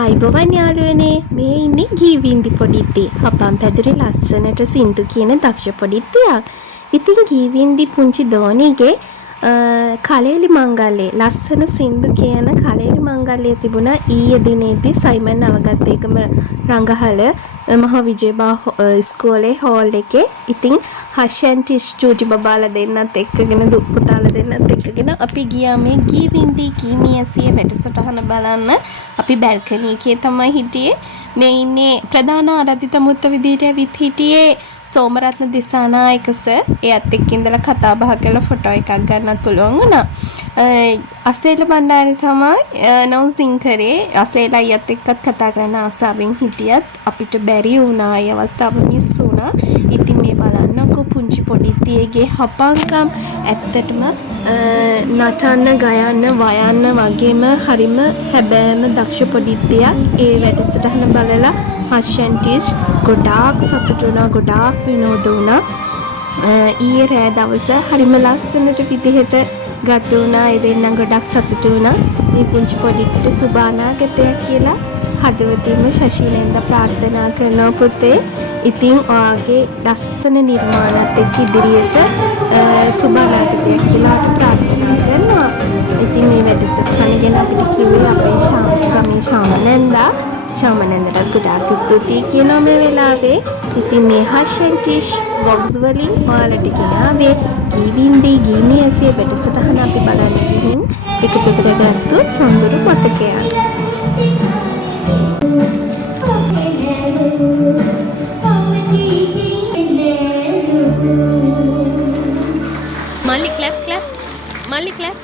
ආයිබෝවන් යාළුවනේ මේ ඉන්නේ ගීවින්දි පොඩිත්තේ හපම් පැදුරේ ලස්සනට සින්දු කියන දක්ෂ පොඩිත්තියක්. ඉතින් ගීවින්දි පුංචි දෝනිගේ කලෙලි මංගල්‍යයේ ලස්සන සින්දු කියන කලෙලි මංගල්‍යය තිබුණා ඊයේ දිනේදී සයිමන් නවගත් එකම රංගහල මහා විජයබා ඉස්කෝලේ හෝල් එකේ. ඉතින් හෂන් ටිෂ් චූටි බබාලා දෙන්නත් එක්කගෙන දුක් පුතාලා දෙන්නත් එක්කගෙන අපි ගියා මේ ගීවින්දි ගීමියසියේ වැඩසටහන බලන්න. අපි බැල්කනි එකේ තමයි හිටියේ. මේ ඉන්නේ ප්‍රධාන ආරාධිත මුත්ත විදියට ඇවිත් හිටියේ සෝමරත්න දිසානායක සර්. එයත් එක්ක ඉඳලා කතා බහ කරලා ෆොටෝ එකක් ගන්නත් පුළුවන් වුණා. අසේල බණ්ඩාරි තමයි නවුසින් කරේ. අසේල අයියත් එක්කත් කතා කරන්න ආසාවෙන් හිටියත් අපිට බැරි වුණා. ඒ අවස්ථාව මිස් වුණා. ඉතින් මේ බලන්නකෝ පුංචි පොඩිත්තියගේ හපංකම් ඇත්තටම නටන්න ගයන්න වයන්න වගේම හරිම හැබෑම දක්ෂ පොඩිත්තියක්. ඒ වැඩසටහන බලලා හෂන් ටිෂ් ගොඩාක් සතුටු වුණා, ගොඩාක් විනෝද වුණා. ඊයේ රෑ දවස හරිම ලස්සනට විදිහට ගත වුණා. ඒ දෙන්නා ගොඩක් සතුටු වුණා. මේ පුංචි පොඩිත්තිට සුබ අනාගතයක් කියලා හදවතින්ම ශශීලෙන්ද ප්‍රාර්ථනා කරනවා පුතේ. ඉතින් ඔයාගේ ලස්සන නිර්මාණات එක්ක ඉදිරියට සුබ අනාගතයක් කියලා අපි ප්‍රාර්ථනා කරනවා. ඉතින් මේ වැඩසටහන ගැන අපිට කිව්වේ අපේ ශාමනන්දා. ශාමනන්දට ගොඩාක් ස්තුතියි කියනවා මේ වෙලාවේ. ඉතින් මේ හෂන් ටිෂ් වොග්ස් වලින් ඔයාලට ගෙනාවේ ගීවින්දි ගීමියසියේ වැඩසටහන අපි බලන්න ගිහින් එකතු කරගත්තු සොඳුරු මතකයක්. Mali clap clap. Mali clap.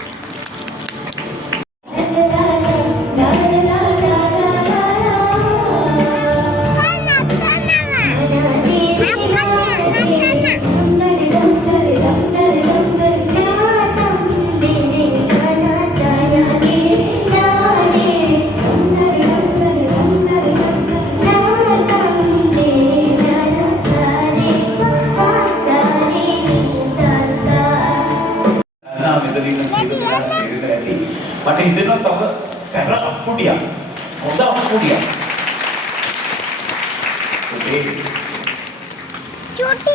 මට හිතෙනවා තව සැර අප්පුඩියක්. හොඳ අප්පුඩියක්. චූටි